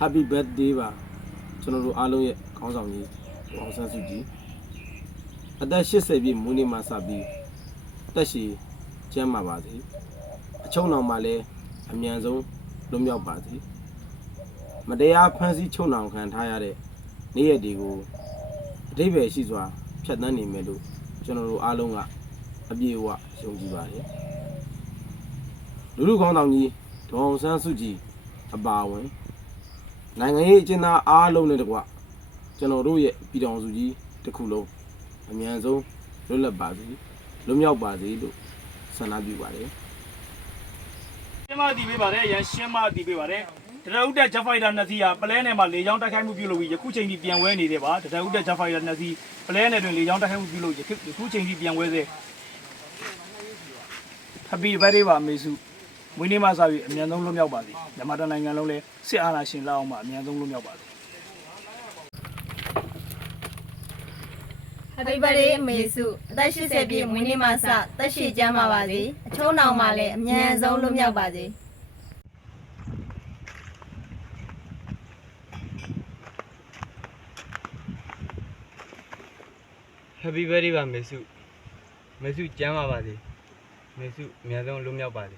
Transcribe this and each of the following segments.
Happy birthday ပါကျွန်တော်တို့အားလုံးရဲ့ခေါင်းဆောင်ကြီးဒေါအောင်ဆန်းစုကြည်အသက်80ပြည့်မွေးနေ့မှာစပြီးတက်ရှိကျမ်းမာပါစေအချုံတော်မှာလည်းအမြန်ဆုံးလွတ်မြောက်ပါစေမတရားဖမ်းဆီးချုပ်နှောင်ခံထားရတဲ့နေ့ရက်တွေကိုအတိပ္ပယ်ရှိစွာဖြတ်သန်းနေမယ်လို့ကျွန်တော်တို့အားလုံးကအပြည့်အဝယုံကြည်ပါတယ်လူလူခေါင်းဆောင်ကြီးဒေါအောင်ဆန်းစုကြည်အပါအဝင် နိုင်ငံရေးအကျဉ်းသားအားလုံးနဲ့တကွကျွန်တော်တို့ရဲ့ပြည်တော်စုကြီးတစ်ခုလုံးအမြန်ဆုံးလွတ်လပ်ပါစေလွတ်မြောက်ပါစေလို့ဆန္ဒပြုပါတယ်ရှင်းမတည်ပေးပါတယ်ရန်ရှင်းမတည်ပေးပါတယ်တရဥတက်ဂျက်ဖိုက်တာနှစ်စီးဟာပလဲနယ်မှာလေကြောင်းတိုက်ခိုက်မှုပြုလုပ်ပြီးယခုချိန်ထိပြန်ဝဲနေသေးပါတရဥတက်ဂျက်ဖိုက်တာနှစ်စီးပလဲနယ်တွင်လေကြောင်းတိုက်ခိုက်မှုပြုလုပ်ယခုချိန်ထိပြန်ဝဲစေ Happy birthday ပါမေစု မွေးနေ့မှာစပြီးအမြန်ဆုံးလွတ်မြောက်ပါစေမြန်မာတိုင်းနိုင်ငံလုံးလည်းစစ်အာဏာရှင်လက်အောက်မှာအမြန်ဆုံးလွတ်မြောက်ပါစေ Happy birthday အမေစုအသက်80ပြည့်မွေးနေ့မှာစသက်ရှိကျမ်းပါပါစေအချိုးနောင်မှာလည်းအမြန်ဆုံးလွတ်မြောက်ပါစေဟက်ပီဘယ်ဒီပါမေစုမေစုကျမ်းပါပါစေမေစုအများဆုံးလွတ်မြောက်ပါစေ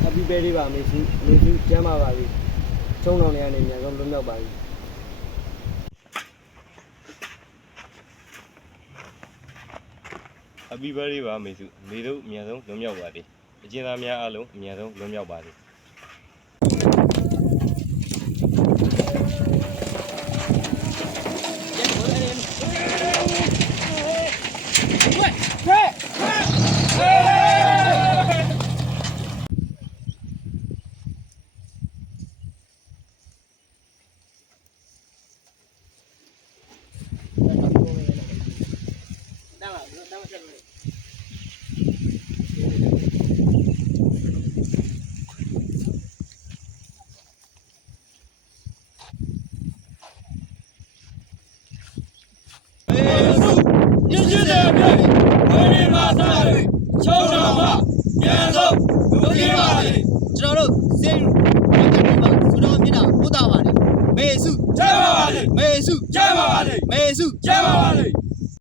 ဟက်ပီဘယ်ဒီပါမေစုမေစုကျမ်းပါပါပြီချုံတော်နေရနေမြန်ဆုံးလွတ်မြောက်ပါပြီအပီဘရီပါမေစုမေတို့အမြန်ဆုံးလွန်မြောက်ပါသည်အကျဉ်းသားများအားလုံးအမြန်ဆုံးလွန်မြောက်ပါသည် ကျွန်တော်တို့စိတ်ဒီမှာစူတော်မျက်နှာပို့တာပါလေမေစုကျမ်းပါပါလေမေစုကျမ်းပါပါလေမေစုကျမ်းပါပါလေ